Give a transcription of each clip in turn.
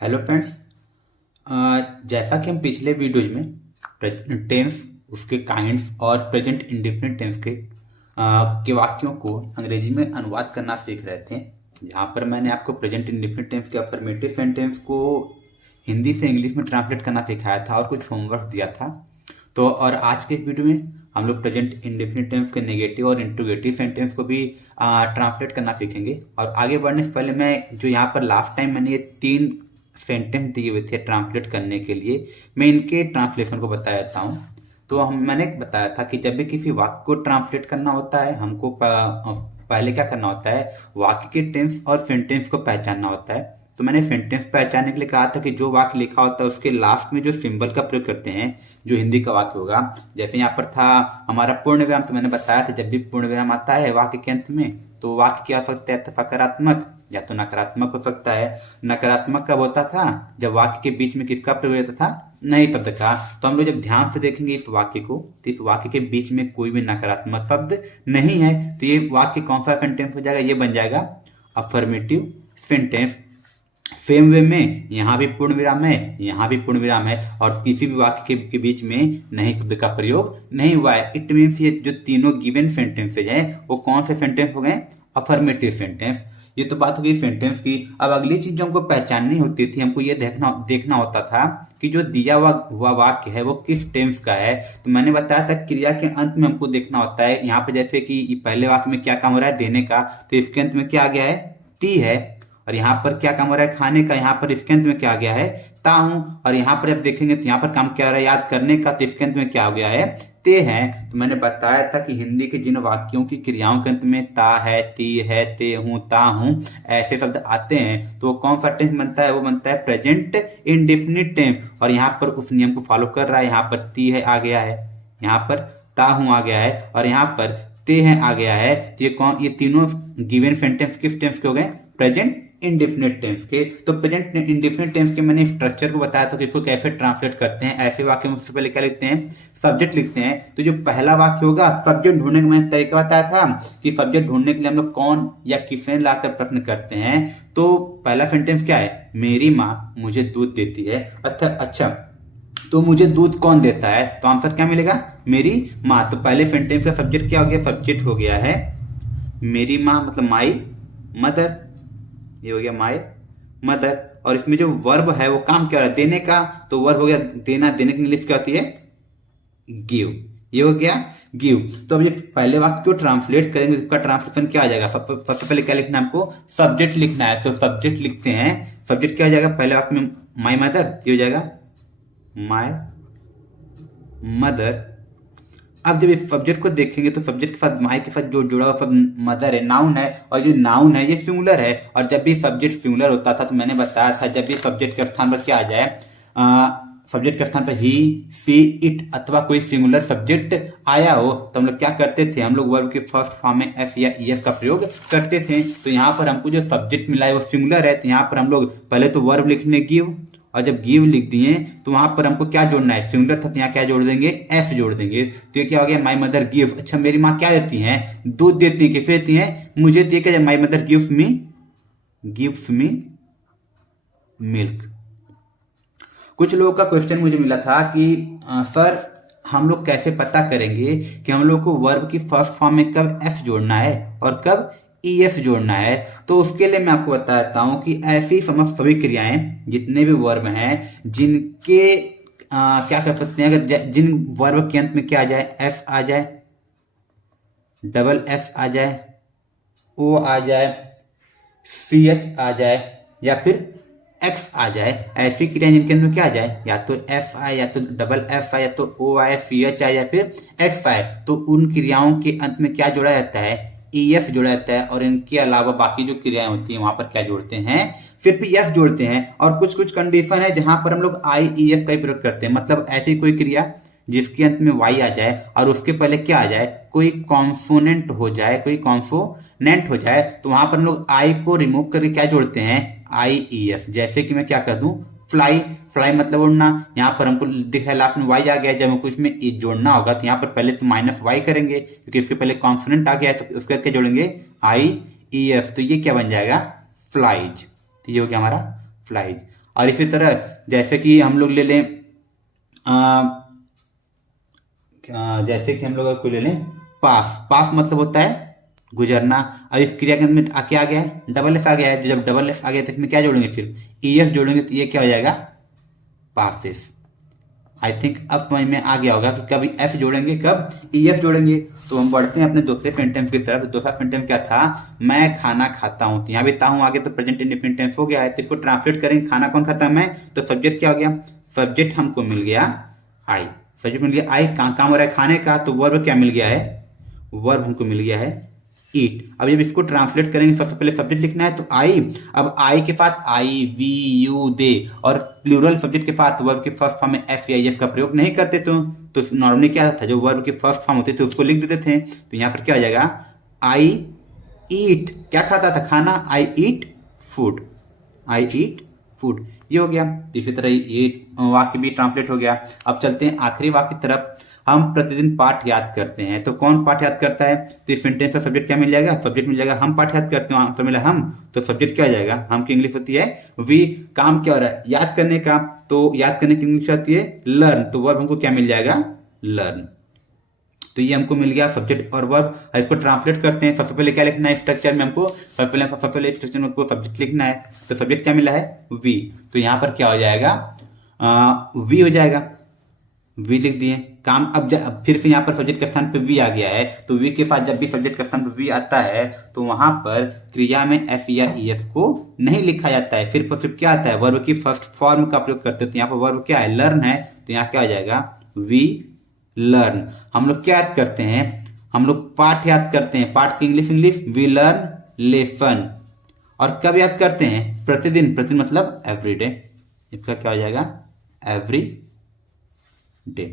Hello friends. जैसा कि हम पिछले वीडियोज में टेंस, उसके काइंड्स और प्रेजेंट इंडेफिनिट टेंस के वाक्यों को अंग्रेजी में अनुवाद करना सीख रहे थे, जहाँ पर मैंने आपको प्रेजेंट इंडेफिनिट टेंस के अफर्मेटिव सेंटेंस को हिंदी से इंग्लिश में ट्रांसलेट करना सिखाया था और कुछ होमवर्क दिया था। तो और आज के इस वीडियो में हम लोग प्रेजेंट इंडेफिनिट टेंस के नेगेटिव और इंट्रोगेटिव सेंटेंस को भी ट्रांसलेट करना सीखेंगे। और आगे बढ़ने से पहले मैं जो यहाँ पर लास्ट टाइम मैंने ये 3 सेंटेंस दिए हुए थे ट्रांसलेट करने के लिए, मैं इनके ट्रांसलेशन को बता देता हूँ। तो मैंने बताया था कि जब भी किसी वाक्य को ट्रांसलेट करना होता है, हमको पहले क्या करना होता है, वाक्य के टेंस और सेंटेंस को पहचानना होता है। तो मैंने सेंटेंस पहचानने के लिए कहा था कि जो वाक्य लिखा होता है उसके लास्ट में जो सिंबल का प्रयोग करते हैं, जो हिंदी का वाक्य होगा, जैसे यहाँ पर था हमारा पूर्ण विराम, तो मैंने बताया था जब भी पूर्ण विराम आता है वाक्य के अंत में तो वाक्य क्या हो सकता है, सकारात्मक या तो नकारात्मक हो सकता है। नकारात्मक कब होता था, जब वाक्य के बीच में किसका प्रयोग होता था, नहीं शब्द का। तो हम लोग जब ध्यान से देखेंगे इस वाक्य को, तो इस वाक्य के बीच में कोई भी नकारात्मक शब्द नहीं है, तो ये वाक्य कौन सा सेंटेंस हो जाएगा, ये बन जाएगा अफर्मेटिव सेंटेंस। सेम वे में यहाँ भी पूर्ण विराम है, यहाँ भी पूर्ण विराम है, और किसी भी वाक्य के बीच में नहीं शब्द का प्रयोग नहीं हुआ है। इट मीन्स ये जो तीनों गिवन सेंटेंसेज हैं वो कौन से सेंटेंस हो गए, अफर्मेटिव सेंटेंस। ये तो बात हो गई सेंटेंस की। अब अगली चीज जो हमको पहचाननी होती थी, हमको ये देखना होता था कि जो दिया हुआ वाक्य है वो किस टेंस का है। तो मैंने बताया था क्रिया के अंत में हमको देखना होता है। यहाँ पे जैसे कि पहले वाक्य में क्या काम हो रहा है, देने का, तो इसके अंत में क्या आ गया है, टी है। और यहाँ पर क्या काम हो रहा है, खाने का, यहाँ पर इसके अंत में क्या आ गया है, ता हूं। और यहाँ पर जब देखेंगे तो यहाँ पर काम क्या हो रहा है, याद करने का, तो इसके अंत में क्या हो गया है, ते हैं। तो मैंने बताया था कि हिंदी के जिन वाक्यों की क्रियाओं के अंत में ता है, ती है, ते हूं, ता हूं ऐसे शब्द आते हैं, तो कौन सा टेंस बनता है, वो बनता है प्रेजेंट इंडेफिनिट टेंस। और यहाँ पर उस नियम को फॉलो कर रहा है। यहाँ पर ती है आ गया है, यहाँ पर ता हूं आ गया है, और यहाँ पर ते हैं आ गया है। तो ये तीनों गिवन सेंटेंस किस टेंस के हो गए, प्रेजेंट इंडेफिनिट टेंस के। तो प्रेजेंट इंडेफिनिट टेंस के मैंने स्ट्रक्चर को बताया था कि इसको कैसे ट्रांसलेट करते हैं। ऐसे वाक्य में सबसे पहले क्या लिखते हैं, सब्जेक्ट लिखते हैं। तो जो पहला वाक्य होगा, सब्जेक्ट ढूंढने का मैंने तरीका बताया था कि सब्जेक्ट ढूंढने के लिए हम लोग कौन या किसने लाकर प्रश्न करते हैं। तो पहला सेंटेंस क्या है, मेरी माँ मुझे दूध देती है। अच्छा, तो मुझे दूध कौन देता है, तो आंसर क्या मिलेगा, मेरी माँ। तो पहले सेंटेंस का सब्जेक्ट क्या हो गया, सब्जेक्ट हो गया है मेरी माँ, मतलब माई मदर, ये हो गया माय मदर। और इसमें जो वर्ब है वो काम क्या हो रहा है, देने का, तो वर्ब हो गया देना। देने की इंग्लिश क्या होती है, गिव। ये हो गया गिव। तो अब ये पहले वाक्य को ट्रांसलेट करेंगे, इसका ट्रांसलेशन क्या आ जाएगा, सबसे पहले क्या लिखना है हमको, सब्जेक्ट लिखना है। तो सब्जेक्ट लिखते हैं, सब्जेक्ट क्या हो जाएगा, पहले वाक्य में माई मदर, ये हो जाएगा माय मदर। अब जब इस सब्जेक्ट को देखेंगे तो सब्जेक्ट के साथ माई के साथ जो जुड़ा हुआ मदर है, नाउन है, और जो नाउन है ये सिंगुलर है। और जब भी सब्जेक्ट सिंगुलर होता था तो मैंने बताया था जब भी सब्जेक्ट के स्थान पर क्या आ जाए, सब्जेक्ट के स्थान पर ही, सी, इट अथवा कोई सिंगुलर सब्जेक्ट आया हो, तो हम लोग क्या करते थे, हम लोग वर्ब के फर्स्ट फॉर्म में एफ या ईएफ का प्रयोग करते थे। तो यहाँ पर हमको जो सब्जेक्ट मिला है वो सिंगुलर है, तो यहाँ पर हम लोग पहले तो वर्ब लिखने गिव, और जब गिव लिख दिए तो वहां पर हमको क्या जोड़ना है, सिंगुलर था तो यहाँ क्या जोड़ देंगे, एफ जोड़ देंगे। तो ये क्या हो गया, माई मदर गिव। अच्छा, मेरी माँ क्या देती है, दूध देती है। कैसे देती है, मुझे देती है। क्या, my mother gives me milk. कुछ लोगों का क्वेश्चन मुझे मिला था कि सर हम लोग कैसे पता करेंगे कि हम लोग को वर्ब की फर्स्ट फॉर्म में कब एफ जोड़ना है और कब ईएफ जोड़ना है। तो उसके लिए मैं आपको बताता हूं कि ऐसी समस्त सभी क्रियाएं, जितने भी वर्ब हैं, जिनके क्या कर सकते हैं, अगर जिन वर्ब के अंत में क्या आ जाए, एफ आ जाए, डबल एफ आ जाए, ओ आ जाए, सी एच आ जाए, या फिर एक्स आ जाए, ऐसी क्रिया जिनके अंदर क्या आ जाए, या तो एफ आए, या तो डबल एफ आए, या तो ओ आए, सी एच आए, या फिर एक्स आए, तो उन क्रियाओं के अंत में क्या जोड़ा जाता है, ईएफ जोड़ा जाता है। और इनके अलावा बाकी जो क्रियाएं होती हैं वहां पर क्या जोड़ते हैं, सिर्फ एफ जोड़ते हैं। और कुछ कुछ कंडीशन है जहां पर हम लोग आई ई एफ का ही प्रयोग करते हैं। मतलब ऐसी कोई क्रिया जिसके अंत में वाई आ जाए और उसके पहले क्या आ जाए, कोई कॉन्सोनेंट हो जाए, कोई कॉन्सोनेंट हो जाए, तो वहां पर हम लोग आई को रिमूव करके क्या जोड़ते हैं, आई ई एफ। जैसे कि मैं क्या कर दूं, फ्लाई, फ्लाई मतलब उड़ना। यहाँ पर हमको दिख रहा है लास्ट में वाई आ गया, जब हमको इसमें जोड़ना होगा तो यहाँ पर पहले तो माइनस वाई करेंगे क्योंकि इसके पहले कॉन्सोनेंट आ गया है, तो उसके बाद क्या जोड़ेंगे, आई ई एफ। तो ये क्या बन जाएगा, फ्लाइज। तो ये हो गया हमारा फ्लाइज। और इसी तरह जैसे कि हम लोग ले लें जैसे कि हम लोग को ले लें पास। पास मतलब होता है गुजरना। अब इस क्रिया के अंदर में क्या आ गया है, डबल एफ आ गया है। तो जब डबल एफ आ गया तो इसमें क्या जोड़ेंगे, फिर ई एफ जोड़ेंगे, तो ये क्या हो जाएगा, पासिस। आई थिंक अब समझ में आ गया होगा कि कब एफ जोड़ेंगे कब ई एफ जोड़ेंगे। तो हम बढ़ते हैं अपने दूसरे सेंटेंस की तरफ। दूसरा सेंटेंस क्या था, मैं खाना खाता हूं। तो यहाँ भी ता हूं आगे तो प्रेजेंट इंडेफिनिट टेंस हो गया है। तो इसको ट्रांसलेट करेंगे, खाना कौन खाता है, मैं। तो सब्जेक्ट क्या हो गया, सब्जेक्ट हमको मिल गया आई। सब्जेक्ट मिल गया आई, काम हो रहा है खाने का, तो वर्ब क्या मिल गया है, वर्ब हमको मिल गया है ईट। अब जब इसको ट्रांसलेट करेंगे सबसे पहले सब्जेक्ट लिखना है, तो आई। अब आई के साथ आई वी यू दे, और प्लूरल सब्जेक्ट के साथ वर्ब के फर्स्ट फॉर्म में एफ या एफ का प्रयोग नहीं करते। तो नॉर्मली क्या था, जो वर्ब के फर्स्ट फॉर्म होते थे उसको लिख देते थे। तो यहाँ पर क्या हो जाएगा, आई ईट, क्या खाता था, खाना। आई ईट फूड, आई ईट फूड, ये हो गया। तो इसी तरह ये वाक्य भी ट्रांसलेट हो गया। अब चलते हैं आखिरी वाक्य की तरफ। हम प्रतिदिन पाठ याद करते हैं। तो कौन पाठ याद करता है, तो इस सेंटेंस का सब्जेक्ट क्या मिल जाएगा, सब्जेक्ट मिल जाएगा हम पाठ याद करते हैं। आंसर मिला हम, तो सब्जेक्ट क्या हो जाएगा, हम की इंग्लिश होती है वी। काम क्या हो रहा है, याद करने का, तो याद करने की इंग्लिश आती है लर्न। तो वर्ब हमको क्या मिल जाएगा, लर्न। तो ये हमको मिल गया सब्जेक्ट और वर्ब। इसको ट्रांसलेट करते हैं। सबसे पहले क्या लिखना है स्ट्रक्चर में, हमको सबसे पहले स्ट्रक्चर में हमको सब्जेक्ट लिखना है। तो सब्जेक्ट क्या मिला है, वी। तो यहाँ पर क्या हो जाएगा, वी हो जाएगा, वी लिख दिए काम। अब फिर से यहाँ पर सब्जेक्ट के स्थान पे वी आ गया है। तो वी के साथ जब भी सब्जेक्ट के स्थान पे वी आता है तो वहां पर क्रिया में एफ या ई एफ को नहीं लिखा जाता है। फिर क्या आता है, वर्ब की फर्स्ट फॉर्म का प्रयोग करते हैं। तो यहाँ पर वर्ब क्या है, लर्न है। तो यहाँ क्या हो जाएगा, वी लर्न। हम लोग क्या याद करते हैं, हम लोग पाठ याद करते हैं। पाठ की इंग्लिश वी लर्न लेसन। और कब याद करते हैं, प्रतिदिन। प्रतिदिन मतलब एवरीडे। इसका क्या हो जाएगा, एवरी डे।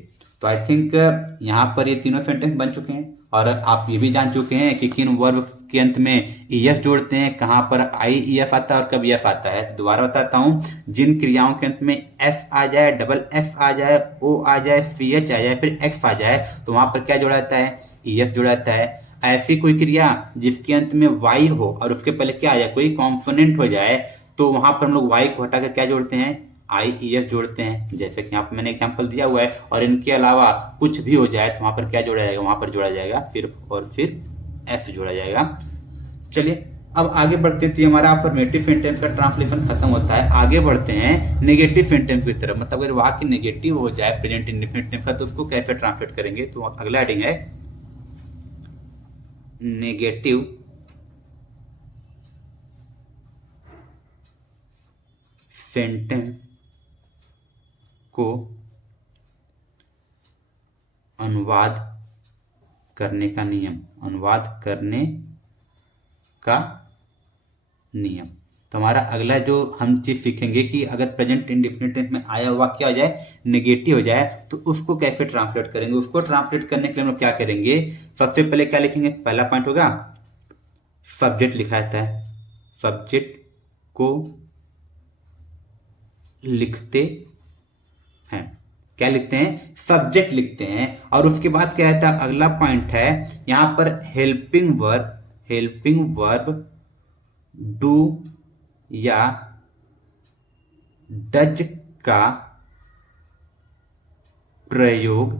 तो आई थिंक यहाँ पर ये तीनों सेंटेंस बन चुके हैं। और आप ये भी जान चुके हैं कि किन वर्ब के अंत में ई एफ जोड़ते हैं, कहाँ पर आई ई एफ आता है और कब एफ आता है। तो दोबारा बताता हूँ, जिन क्रियाओं के अंत में एफ आ जाए, डबल एफ आ जाए, ओ आ जाए, सी एच आ जाए, फिर एक्स आ जाए, तो वहां पर क्या जोड़ा जाता है, ई एफ जोड़ा जाता है। ऐसी कोई क्रिया जिसके अंत में वाई हो और उसके पहले क्या आ जाए, कोई कॉम्पोनेंट हो जाए, तो वहां पर हम लोग वाई को हटाकर क्या जोड़ते हैं, आई ई एफ जोड़ते हैं। जैसे कि यहाँ पर मैंने एग्जांपल दिया हुआ है। और इनके अलावा कुछ भी हो जाए तो वहां पर क्या जोड़ा जाएगा, वहां पर जोड़ा जाएगा फिर एफ जोड़ा जाएगा। चलिए अब आगे बढ़ते हैं। हमारा अफर्मेटिव सेंटेंस का ट्रांसलेशन खत्म होता है। आगे बढ़ते हैं नेगेटिव सेंटेंस की तरफ। मतलब अगर वाक्य नेगेटिव हो जाए प्रेजेंट इंडेफिनिट टेंस का, तो उसको कैसे ट्रांसलेट करेंगे। तो अगला हेडिंग है नेगेटिव सेंटेंस को अनुवाद करने का नियम। अनुवाद करने का नियम। तो हमारा अगला जो हम चीज सीखेंगे कि अगर प्रेजेंट इंडेफिनिट टेंस में आया हुआ क्या हो जाए, नेगेटिव हो जाए, तो उसको कैसे ट्रांसलेट करेंगे। उसको ट्रांसलेट करने के लिए हम लोग क्या करेंगे, सबसे पहले क्या लिखेंगे, पहला पॉइंट होगा सब्जेक्ट लिखा जाता है। सब्जेक्ट को लिखते हैं, क्या लिखते हैं, सब्जेक्ट लिखते हैं। और उसके बाद क्या रहता है, अगला पॉइंट है यहां पर हेल्पिंग वर्ब डू या डज का प्रयोग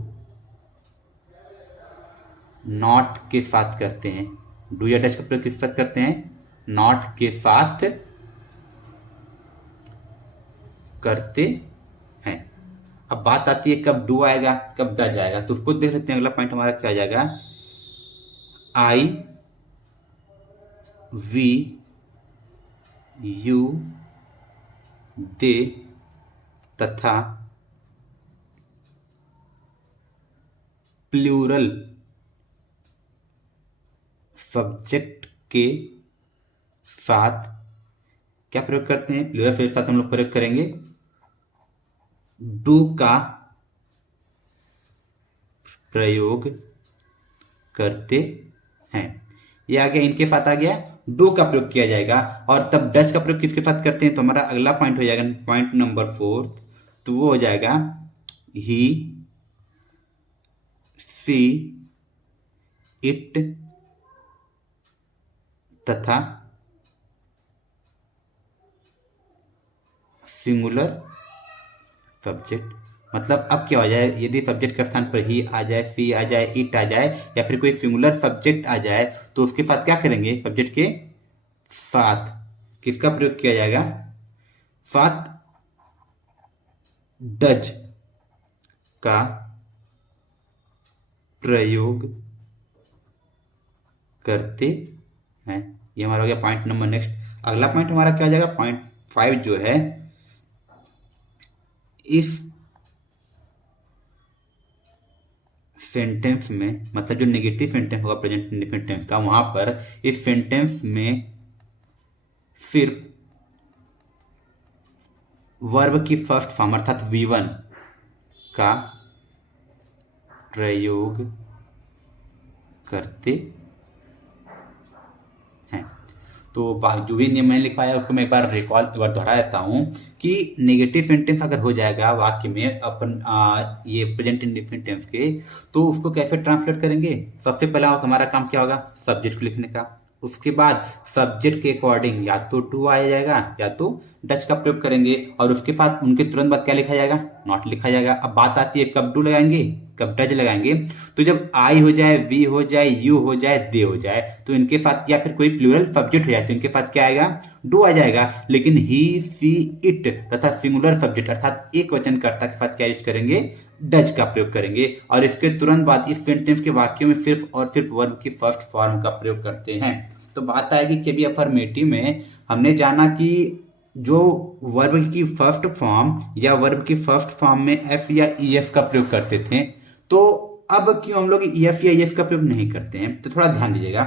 नॉट के साथ करते हैं। डू या डज का प्रयोग किस साथ करते हैं, नॉट के साथ करते हैं। अब बात आती है कब डू आएगा कब डज आएगा, तो उसको देख लेते हैं। अगला पॉइंट हमारा क्या आ जाएगा, आई वी यू दे तथा प्लूरल सब्जेक्ट के साथ क्या प्रयोग करते हैं, प्लूरल सब्जेक्ट के साथ हम लोग प्रयोग करेंगे डू का प्रयोग करते हैं। ये आ गया, इनके साथ आ गया, डू का प्रयोग किया जाएगा। और तब डच का प्रयोग किसके साथ करते हैं, तो हमारा अगला पॉइंट हो जाएगा पॉइंट नंबर 4, तो वो हो जाएगा ही सी इट तथा सिंगुलर सब्जेक्ट, मतलब अब क्या हो जाए, यदि सब्जेक्ट के स्थान पर ही आ जाए, सी आ जाए, इट आ जाए, या फिर कोई सिंगुलर सब्जेक्ट आ जाए, तो उसके साथ क्या करेंगे, सब्जेक्ट के साथ किसका प्रयोग किया जाएगा, साथ डज का प्रयोग करते हैं। ये हमारा हो गया पॉइंट नंबर। नेक्स्ट अगला पॉइंट हमारा क्या हो जाएगा, पॉइंट 5 जो है, इस सेंटेंस में, मतलब जो नेगेटिव सेंटेंस होगा प्रेजेंट इंडेफिनिट टेंस का, वहां पर इस सेंटेंस में सिर्फ वर्ब की फर्स्ट फॉर्म अर्थात V1 का प्रयोग करते हैं। तो जो भी नियम मैंने लिखवाया उसको मैं एक बार दोहरा देता हूं कि नेगेटिव सेंटेंस अगर हो जाएगा वाक्य में अपन ये प्रेजेंट इंडेफिनिट टेंस के, तो उसको कैसे ट्रांसलेट करेंगे। सबसे पहला हमारा काम क्या होगा, सब्जेक्ट को लिखने का। उसके बाद सब्जेक्ट के अकॉर्डिंग या तो टू आ जाएगा या तो डच का प्रयोग करेंगे, और उसके साथ उनके तुरंत बाद क्या लिखा जाएगा, नॉट लिखा जाएगा। अब बात आती है कब डू लगाएंगे, कब डज लगाएंगे। तो जब आई हो जाए, वी हो जाए, यू हो जाए, दे हो जाए, तो इनके साथ या फिर कोई प्लूरल सब्जेक्ट हो जाए तो इनके साथ क्या आएगा, डू आ जाएगा। लेकिन ही, सी, इट तथा सिंगुलर सब्जेक्ट अर्थात एक वचनकर्ता के साथ क्या यूज करेंगे, डज का प्रयोग करेंगे। और इसके तुरंत बाद इस सेंटेंस के वाक्यों में सिर्फ और सिर्फ वर्ब की फर्स्ट फॉर्म का प्रयोग करते हैं। तो बात आएगी कि भी अफर्मेटिव में हमने जाना कि जो वर्ब की फर्स्ट फॉर्म या वर्ब की फर्स्ट फॉर्म में एफ या ई एफ का प्रयोग करते थे, तो अब क्यों हम लोग एफ या ई एफ का प्रयोग नहीं करते हैं, तो थोड़ा ध्यान दीजिएगा।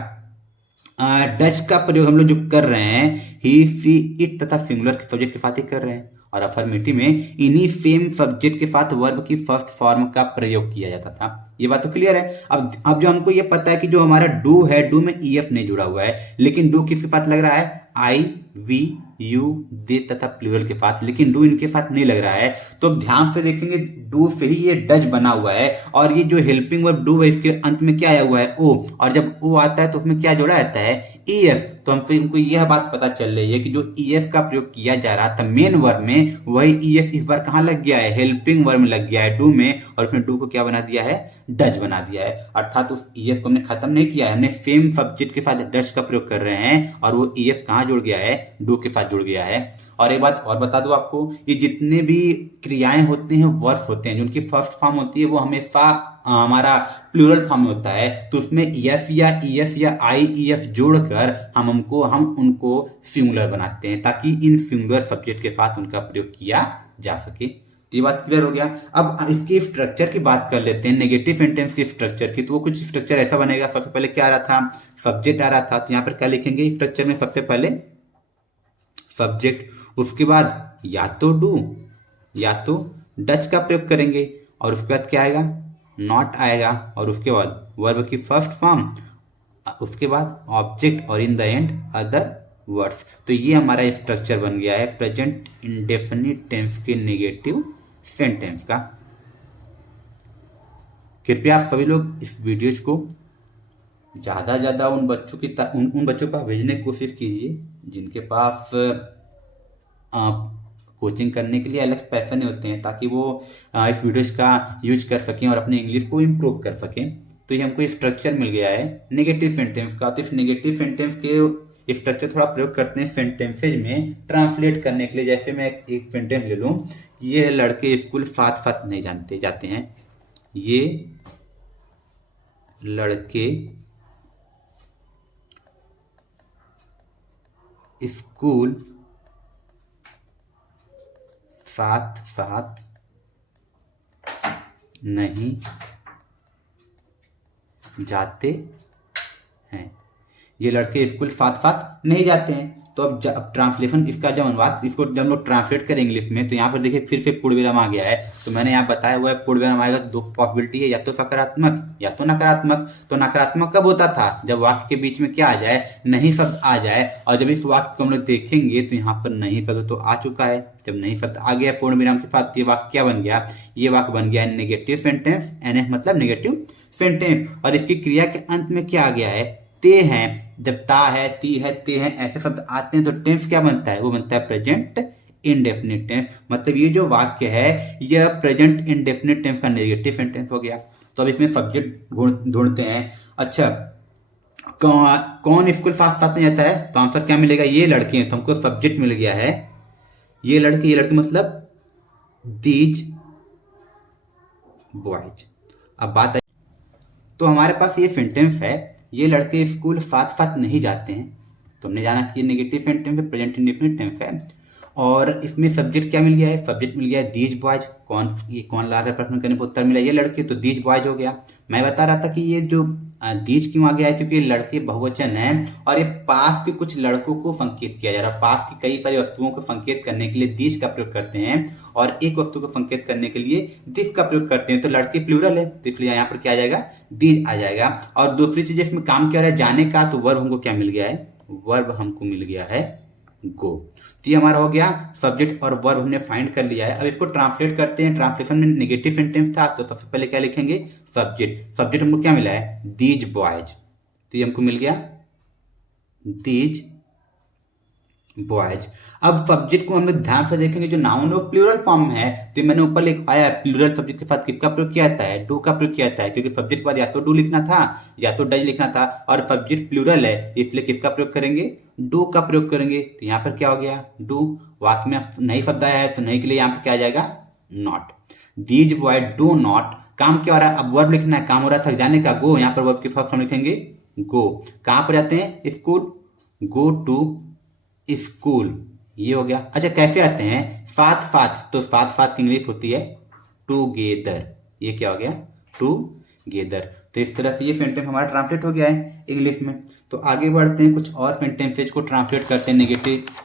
डच का प्रयोग हम लोग जो कर रहे हैं, ही, सी, इट तथा सिंगुलर के सब्जेक्ट के साथ ही कर रहे हैं, और अफर्मेटिव में इन्हीं सेम सब्जेक्ट के साथ वर्ब की फर्स्ट फॉर्म का प्रयोग किया जाता था। ये बात तो क्लियर है। अब जो हमको ये पता है कि जो हमारा डू है, डू में ई एफ नहीं जुड़ा हुआ है, लेकिन डू किसके साथ लग रहा है, आई, वी, यू, दे तथा प्लूरल के साथ, लेकिन डू इनके साथ नहीं लग रहा है। तो अब ध्यान से देखेंगे, डू से ही ये डज बना हुआ है, और ये जो हेल्पिंग वर्ब डू है इसके अंत में क्या आया हुआ है, ओ, और जब ओ आता है तो उसमें क्या जोड़ा रहता है, ई एफ। तो हमको यह बात पता चल रही है कि जो ई एफ का प्रयोग किया जा रहा था मेन वर्ब में, वही ई एफ इस बार कहां लग गया है, हेल्पिंग वर्ब में लग गया है, डू में, और उसने डू को क्या बना दिया है, डज बना दिया है। अर्थात उस ई एफ को हमने खत्म नहीं किया है, हमने सेम सब्जेक्ट के साथ डज का प्रयोग कर रहे हैं, और वो ई एफ कहां जुड़ गया है, डू के साथ जुड़ गया है। और एक बात और बता दूं आपको, ये जितने भी क्रियाएं होते हैं, वर्ब होते हैं, जो उनकी फर्स्ट फॉर्म होती है वो हमेशा हमारा प्लूरल फॉर्म में होता है। तो उसमें एफ या ई एफ या आई ई एफ जोड़कर हम उनको सिंगुलर बनाते हैं, ताकि इन सिंगुलर सब्जेक्ट के साथ उनका प्रयोग किया जा सके। तो ये बात क्लियर हो गया। अब इसके स्ट्रक्चर की बात कर लेते हैं, नेगेटिव सेंटेंस के स्ट्रक्चर की। तो वो कुछ स्ट्रक्चर ऐसा बनेगा, सबसे पहले क्या आ रहा था, सब्जेक्ट आ रहा था, तो यहाँ पर क्या लिखेंगे स्ट्रक्चर में, सबसे पहले सब्जेक्ट, उसके बाद या तो डू या तो डच का प्रयोग करेंगे, और उसके बाद क्या आएगा, नॉट आएगा, और उसके बाद वर्ब की फर्स्ट फॉर्म, उसके बाद ऑब्जेक्ट, और in the end other words. तो ये हमारा स्ट्रक्चर बन गया है प्रेजेंट इंडेफिनिट टेंस के नेगेटिव सेंटेंस का। कृपया आप सभी लोग इस वीडियोज को ज़्यादा ज़्यादा उन बच्चों का भेजने की कोशिश कीजिए जिनके पास कोचिंग करने के लिए अलग पैसे नहीं होते हैं, ताकि वो इस वीडियोज का यूज कर सकें और अपने इंग्लिश को इम्प्रूव कर सकें। तो ये हमको स्ट्रक्चर मिल गया है नेगेटिव सेंटेंस का। तो इस नेगेटिव सेंटेंस के स्ट्रक्चर थोड़ा प्रयोग करते हैं सेंटेंसेज में ट्रांसलेट करने के लिए। जैसे मैं एक सेंटेंस ले लूँ, ये लड़के स्कूल साथ साथ नहीं जाते हैं, ये लड़के स्कूल साथ साथ नहीं जाते हैं, ये लड़के स्कूल साथ साथ नहीं जाते हैं। तो अब ट्रांसलेशन इसका जब अनुवाद, इसको जब हम लोग ट्रांसलेट करें इंग्लिश में, तो यहाँ पर देखिए फिर से पूर्णविराम आ गया है। तो मैंने यहाँ बताया हुआ है पूर्णविराम आएगा, दो पॉसिबिलिटी है, या तो सकारात्मक या तो नकारात्मक। तो नकारात्मक कब होता था, जब वाक्य के बीच में क्या आ जाए, नहीं शब्द आ जाए। और जब इस वाक्य को हम लोग देखेंगे तो यहाँ पर नहीं शब्द तो आ चुका है। जब नहीं शब्द आ गया पूर्णविराम के साथ, ये वाक्य क्या बन गया, ये वाक्य बन गया नेगेटिव सेंटेंस, एन मतलब नेगेटिव सेंटेंस। और इसकी क्रिया के अंत में क्या आ गया है, ते हैं। जब ता है, ती है, ते हैं, ऐसे शब्द आते हैं तो टेंस क्या बनता है, वो बनता है प्रेजेंट इंडेफिनिट टेंस, मतलब ये जो वाक्य है यह प्रेजेंट इंडेफिनिट टेंस का नेगेटिव सेंटेंस हो गया। तो अब इसमें सब्जेक्ट ढूंढते हैं। अच्छा, कौन स्कूल साथ साथ नहीं जाता है, तो आंसर क्या मिलेगा, ये लड़के हैं, तो हमको सब्जेक्ट मिल गया है ये लड़के मतलब दीज बॉयज। अब बात आई, तो हमारे पास ये सेंटेंस है, ये लड़के स्कूल साथ साथ नहीं जाते हैं, तो हमने जाना कि ये नेगेटिव सेंटेंस है, प्रेजेंट इंडेफिनिट टेंस है। और इसमें सब्जेक्ट क्या मिल गया है, सब्जेक्ट मिल गया है दीज बॉयज। कौन लाकर प्रश्न करने पर उत्तर मिला, ये लड़के, तो दीज बॉयज हो गया। मैं बता रहा था कि ये जो दीज क्यों आ गया है, क्योंकि लड़के बहुवचन है और ये पास के कुछ लड़कों को संकेत किया जा रहा है। पास की कई सारी वस्तुओं को संकेत करने के लिए दीज का प्रयोग करते हैं और एक वस्तु को संकेत करने के लिए दिस का प्रयोग करते हैं। तो लड़के प्लूरल है, तो इसलिए यहाँ पर क्या आ जाएगा, दीज आ जाएगा। और दूसरी चीज इसमें काम क्या रहा है, जाने का, तो वर्ब हमको क्या मिल गया है, वर्ब हमको मिल गया है गो। तो ये हमारा हो गया सब्जेक्ट और वर्ब हमने फाइंड कर लिया है। अब इसको ट्रांसलेट करते हैं। ट्रांसलेशन में नेगेटिव सेंटेंस था, तो सबसे पहले क्या लिखेंगे, सब्जेक्ट। सब्जेक्ट हमको क्या मिला है, दीज बॉयज, तो ये हमको मिल गया दीज बॉयज। अब सब्जेक्ट को हम लोग ध्यान से देखेंगे, जो नाउन वो प्लूरल फॉर्म में है, तो मैंने ऊपर लिखवाया प्लूरल सब्जेक्ट के साथ किसका प्रयोग किया जाता है, डू का प्रयोग किया जाता है, क्योंकि सब्जेक्ट के बाद या तो डू लिखना था या तो डज लिखना था, और सब्जेक्ट प्लूरल है इसलिए किसका प्रयोग करेंगे, डू का प्रयोग करेंगे। तो यहाँ पर क्या हो गया, डू। वाक्य में नई शब्द आया है, तो नई के लिए यहाँ पर क्या आ जाएगा, not. These boy do not, काम क्या हो रहा है, अब वर्ब लिखना है, काम हो रहा था जाने का, गो, यहाँ पर वर्ब के फर्स्ट फॉर्म लिखेंगे गो। कहाँ पर जाते हैं, स्कूल, गो टू स्कूल, ये हो गया। अच्छा, कैसे आते हैं, साथ साथ, तो साथ साथ की इंग्लिश होती है टूगेदर, ये क्या हो गया, टूगेदर। तो इस तरह से ये सेंटेंस हमारा ट्रांसलेट हो गया है इंग्लिश में। तो आगे बढ़ते हैं, कुछ और सेंटेंसेज को ट्रांसलेट करते हैं।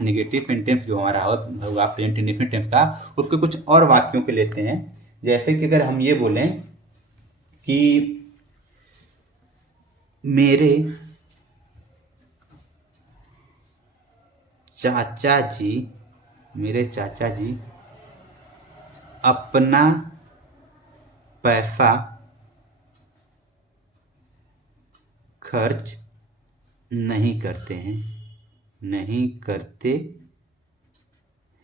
नेगेटिव सेंटेंस जो हमारा होगा प्रेजेंट इंडेफिनिट टेंस का, उसके कुछ और वाक्यों के लेते हैं। जैसे कि अगर हम ये बोलें कि मेरे चाचा जी अपना पैसा खर्च नहीं करते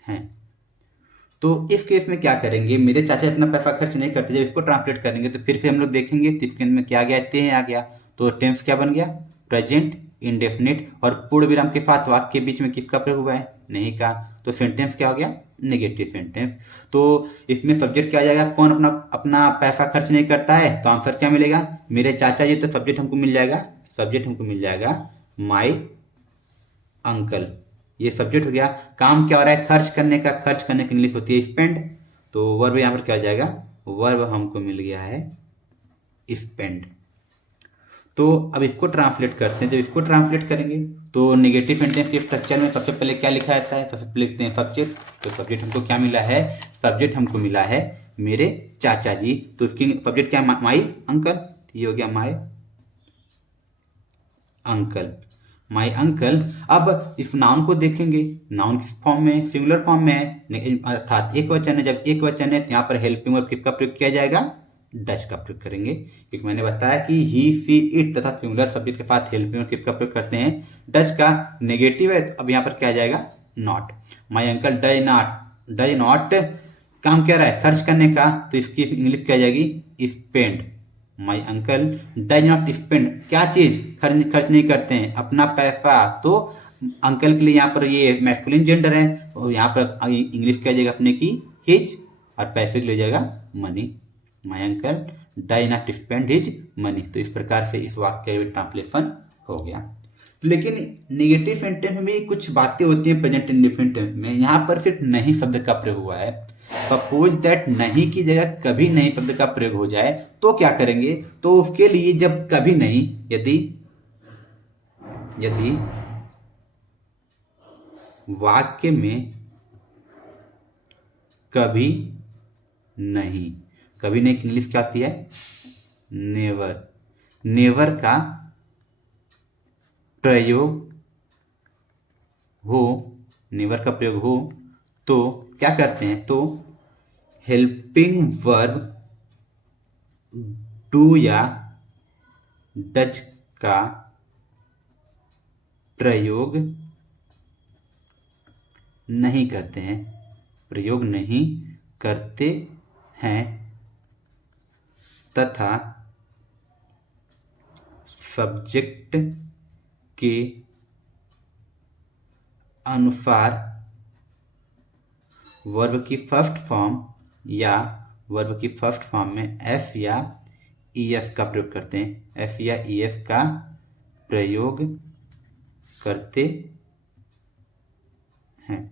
हैं। तो इस केस में क्या करेंगे, मेरे चाचा अपना पैसा खर्च नहीं करते, जब इसको ट्रांसलेट करेंगे तो फिर से हम लोग देखेंगे, तो इसके में क्या आ गया, ते आ गया। तो टेंस क्या बन गया, प्रेजेंट इंडेफिनिट, और पूर्ण विराम के साथ वाक्य के बीच में किसका प्रयोग हुआ है, नहीं का। तो सेंटेंस क्या हो गया, नेगेटिव सेंटेंस। तो इसमें सब्जेक्ट क्या आ जाएगा, कौन अपना अपना पैसा खर्च नहीं करता है, तो आंसर क्या मिलेगा, मेरे चाचा जी। तो सब्जेक्ट हमको मिल जाएगा माई अंकल, ये सब्जेक्ट हो गया। काम क्या हो रहा है, खर्च करने का, खर्च करने की इंग्लिश होती है स्पेंड, तो वर्ब यहाँ पर क्या हो जाएगा, वर्ब हमको मिल गया है स्पेंड। तो अब इसको ट्रांसलेट करते हैं। जब इसको ट्रांसलेट करेंगे तो नेगेटिव सेंटेंस के स्ट्रक्चर में सबसे पहले क्या लिखा जाता है, सबसे पहले लिखते हैं सब्जेक्ट। तो सब्जेक्ट हमको क्या मिला है, सब्जेक्ट हमको मिला है मेरे चाचा जी, तो उसकी सब्जेक्ट क्या है, माई अंकल, ये हो गया माई अंकल, माई अंकल। अब इस नाउन को देखेंगे, नाउन किस फॉर्म में, सिंगुलर फॉर्म में है, अर्थात एक वचन है। जब एक वचन है तो यहाँ पर हेल्पिंग वर्ब किसका प्रयोग किया जाएगा, डच का प्रयोग करेंगे, क्योंकि मैंने बताया कि ही सी इट तथा सिंगुलर सब्जेक्ट के साथ हेल्पिंग वर्ब किसका प्रयोग करते हैं, डच का। नेगेटिव है तो अब यहाँ पर क्या आ जाएगा, not. My uncle does not, काम क्या रहा है, खर्च करने का, तो इसकी इंग्लिश क्या आ जाएगी, spend. My uncle does not spend, क्या चीज खर्च नहीं करते हैं, अपना पैसा। तो अंकल के लिए यहाँ पर ये मैस्कुलिन जेंडर है, और यहाँ पर इंग्लिश क्या जाएगा अपने की हिज, और पैसे के लिए जाएगा money. My uncle does not spend his money. तो इस प्रकार से इस वाक्य का ट्रांसलेशन हो गया। लेकिन नेगेटिव सेंटेंस में भी कुछ बातें होती हैं प्रेजेंट इंडेफिनिट टेंस में, यहाँ पर सिर्फ नहीं शब्द का प्रयोग हुआ है। सपोज दैट नहीं की जगह कभी नहीं शब्द का प्रयोग हो जाए तो क्या करेंगे, तो उसके लिए जब कभी नहीं, यदि वाक्य में कभी नहीं की इंग्लिश क्या आती है, नेवर का प्रयोग हो, तो क्या करते हैं, तो हेल्पिंग वर्ब डू या डच का प्रयोग नहीं करते हैं। प्रयोग नहीं करते हैं तथा सब्जेक्ट के अनुसार वर्ब की फर्स्ट फॉर्म या वर्ब की फर्स्ट फॉर्म में एफ या ईएफ का प्रयोग करते हैं, एफ या ईएफ का प्रयोग करते हैं।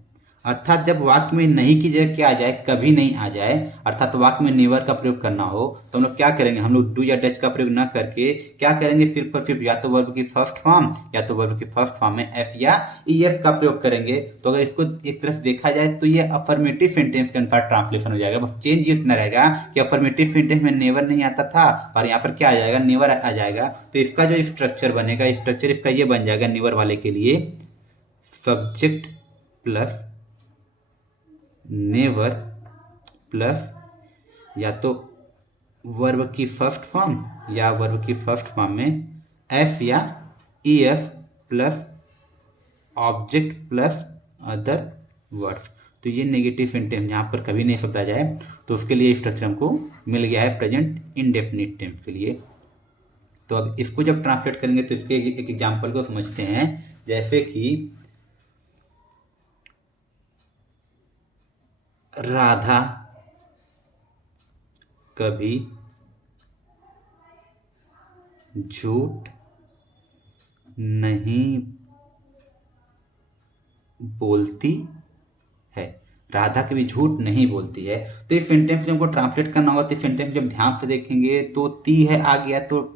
अर्थात जब वाक्य में नहीं की जगह क्या आ जाए, कभी नहीं आ जाए, अर्थात वाक्य में नेवर का प्रयोग करना हो तो हम लोग क्या करेंगे, हम लोग डू या डच का प्रयोग ना करके क्या करेंगे, फिर या तो वर्ब की फर्स्ट फॉर्म या तो वर्ब की फर्स्ट फॉर्म में एफ या ईएफ का प्रयोग करेंगे। तो अगर इसको एक तरफ देखा जाए तो ये अफर्मेटिव सेंटेंस के अनुसार ट्रांसलेशन हो जाएगा। बस चेंज ये इतना रहेगा कि अफर्मेटिव सेंटेंस में नेवर नहीं आता था और यहाँ पर क्या आ जाएगा, नेवर आ जाएगा। तो इसका जो स्ट्रक्चर बनेगा, स्ट्रक्चर इसका ये बन जाएगा नेवर वाले के लिए, सब्जेक्ट प्लस नेवर प्लस या तो वर्ब की फर्स्ट फॉर्म या वर्ब की फर्स्ट फॉर्म में एफ या EF plus object plus other words. तो ये नेगेटिव सेंटेंस यहाँ पर कभी नहीं शब्द आ जाए तो उसके लिए स्ट्रक्चर हमको मिल गया है प्रेजेंट इंडेफिनिट टेंस के लिए। तो अब इसको जब ट्रांसलेट करेंगे तो इसके एक एग्जाम्पल को समझते हैं, जैसे कि राधा कभी झूठ नहीं बोलती है, राधा कभी झूठ नहीं बोलती है। तो ये सेंटेंस जब हमको ट्रांसलेट करना होगा तो सेंटेंस जब ध्यान से देखेंगे तो ती है आ गया तो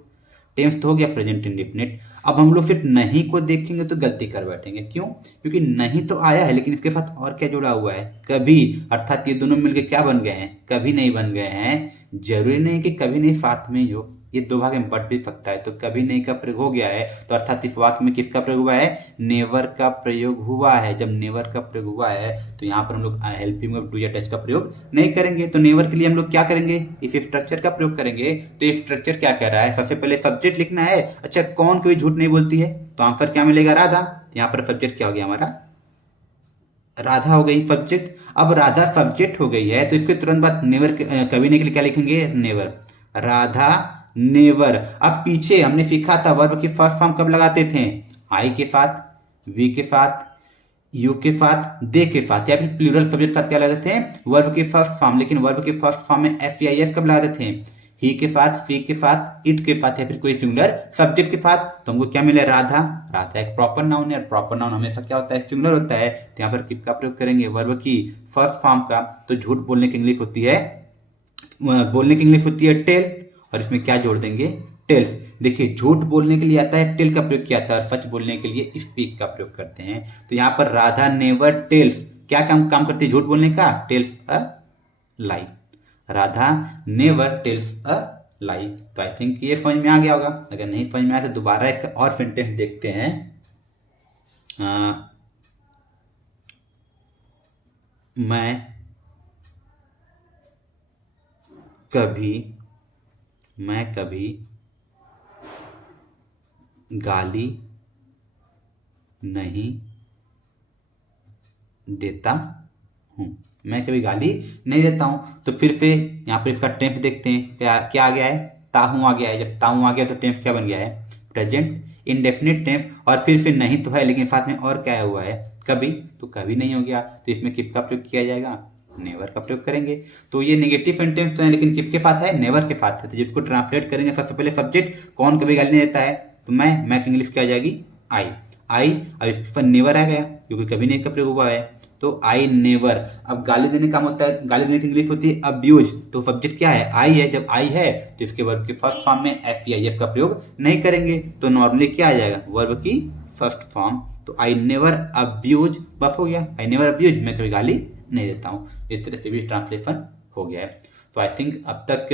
टेंस तो हो गया प्रेजेंट इंडेफिनिट। अब हम लोग सिर्फ नहीं को देखेंगे तो गलती कर बैठेंगे, क्यों? क्योंकि नहीं तो आया है लेकिन इसके साथ और क्या जुड़ा हुआ है, कभी, अर्थात ये दोनों मिलके क्या बन गए हैं, कभी नहीं बन गए हैं। जरूरी नहीं कि कभी नहीं साथ में ही हो, ये दो भाग में बट भी सकता है। तो कभी नहीं का प्रयोग हो गया है तो अर्थात इस वाक्य में किसका प्रयोग हुआ है, नेवर का प्रयोग हुआ है। जब नेवर का प्रयोग हुआ है तो यहाँ पर हम लोग हेल्पिंग वर्ब डू या डच का प्रयोग नहीं करेंगे। तो नेवर के लिए हम लोग क्या करेंगे, इस स्ट्रक्चर का प्रयोग करेंगे। तो ये स्ट्रक्चर क्या कह रहा है, सबसे पहले सब्जेक्ट लिखना है। अच्छा, कौन कभी झूठ नहीं बोलती है, तो यहाँ पर क्या मिलेगा, राधा। यहाँ पर सब्जेक्ट क्या हो गया हमारा, राधा हो गई सब्जेक्ट। अब राधा सब्जेक्ट हो गई है तो इसके तुरंत बाद नेवर, कभी नहीं के लिए क्या लिखेंगे, नेवर, राधा नेवर। अब पीछे हमने सीखा था वर्ब की फर्स्ट फॉर्म कब लगाते थे, आई के साथ, वी के साथ, यू के साथ, दे के साथ, या फिर प्लूरल सब्जेक्ट के साथ क्या लगाते थे, वर्ब की फर्स्ट फॉर्म। लेकिन वर्ब की फर्स्ट फॉर्म में एफ या एफ कब लगाते थे, ही के साथ, सी के साथ, इट के साथ, या फिर कोई सिंगुलर सब्जेक्ट के साथ। तो हमको क्या मिले, राधा। राधा एक प्रॉपर नाउन है और प्रॉपर नाउन हमेशा क्या होता है, सिंगुलर होता है। तो यहाँ पर किसका प्रयोग करेंगे, वर्ब की फर्स्ट फॉर्म का। तो झूठ बोलने की इंग्लिश होती है, बोलने की इंग्लिश होती है टेल, और इसमें क्या जोड़ देंगे, टेल्स। देखिए, झूठ बोलने के लिए आता है टेल का प्रयोग किया था और सच बोलने के लिए स्पीक का प्रयोग करते हैं। तो यहाँ पर राधा नेवर टेल्स क्या काम करती है, झूठ बोलने का, tells a lie. Radha never tells a lie. तो आई थिंक ये समझ में आ गया होगा। अगर नहीं समझ में आया तो दोबारा एक और सेंटेंस देखते हैं। मैं कभी गाली नहीं देता हूँ, मैं कभी गाली नहीं देता हूँ। तो फिर से यहाँ पर इसका टेंस देखते हैं, क्या आ गया है, ताहू आ गया है। जब ताहू आ गया तो टेंस क्या बन गया है, प्रेजेंट इंडेफिनिट टेंस। और फिर से नहीं तो है लेकिन साथ में और क्या हुआ है, कभी, तो कभी नहीं हो गया। तो इसमें किसका प्रयोग किया जाएगा, नेवर का प्रयोग करेंगे। तो ये नेगेटिव सेंटेंस तो है लेकिन किसके साथ है, नेवर के साथ है। तो जिसको ट्रांसलेट करेंगे सबसे पहले सब्जेक्ट, कौन कभी गाली नहीं देता है, तो मैं की इंग्लिश क्या आ जाएगी, आई। अब इसके पर नेवर आ गया क्योंकि कभी नहीं का प्रयोग हुआ है, तो आई नेवर। अब गाली देने का होता है, गाली देने की इंग्लिश होती है अब्यूज। तो सब्जेक्ट क्या है, आई है। जब आई है तो इसके वर्ब के फर्स्ट फॉर्म में एफ या एफ का प्रयोग नहीं करेंगे। तो नॉर्मली क्या आ जाएगा, वर्ब की फर्स्ट फॉर्म। तो आई नेवर अब्यूज, बस हो गया, आई नेवर अब्यूज, मैं कभी गाली नहीं देता हूँ। इस तरह से भी ट्रांसलेशन हो गया है। तो आई थिंक अब तक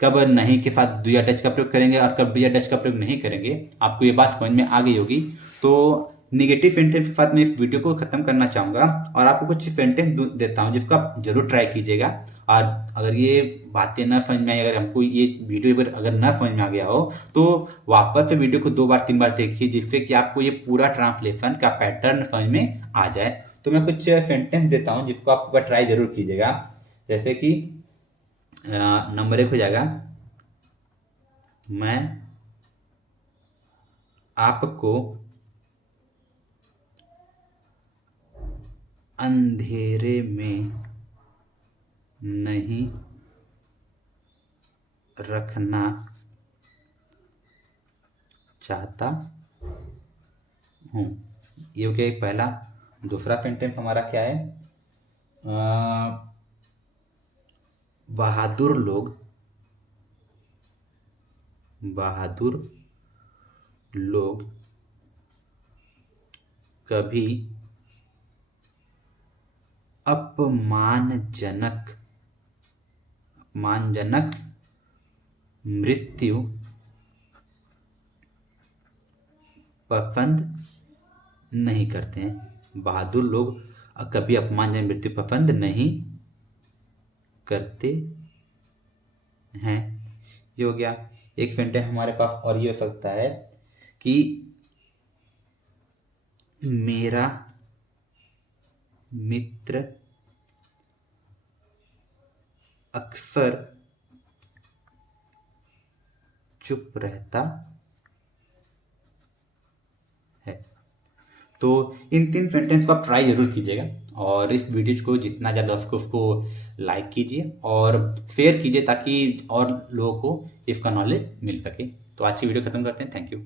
कब नहीं के साथ डू या डच का प्रयोग करेंगे और कब डू या डच का प्रयोग नहीं करेंगे, आपको ये बात समझ में आ गई होगी। तो निगेटिव सेंटेंस के साथ मैं इस वीडियो को खत्म करना चाहूँगा और आपको कुछ सेंटेंस देता हूँ जिसको आप जरूर ट्राई कीजिएगा। और अगर ये बातें ना समझ में आई, अगर हमको ये वीडियो अगर ना समझ में आ गया हो तो वापस से वीडियो को 2 बार 3 बार देखिए, जिससे कि आपको ये पूरा ट्रांसलेशन का पैटर्न समझ में आ जाए। तो तो मैं कुछ सेंटेंस देता हूँ जिसको आप एक बार ट्राई जरूर कीजिएगा। जैसे कि नंबर 1 हो जाएगा, मैं आपको अंधेरे में नहीं रखना चाहता हूँ। ये हो गया एक पहला। दूसरा सेंटेंस हमारा क्या है, बहादुर लोग कभी अपमानजनक मृत्यु पसंद नहीं करते हैं। बहादुर लोग कभी अपमानजनक मृत्यु पसंद नहीं करते हैं। ये हो गया एक सेंटेंस। हमारे पास और ये हो सकता है कि मेरा मित्र अक्सर चुप रहता है। तो इन 3 सेंटेंस को आप ट्राई जरूर कीजिएगा और इस वीडियो को जितना ज़्यादा उसको लाइक कीजिए और शेयर कीजिए ताकि और लोगों को इसका नॉलेज मिल सके। तो आज की वीडियो खत्म करते हैं। Thank you.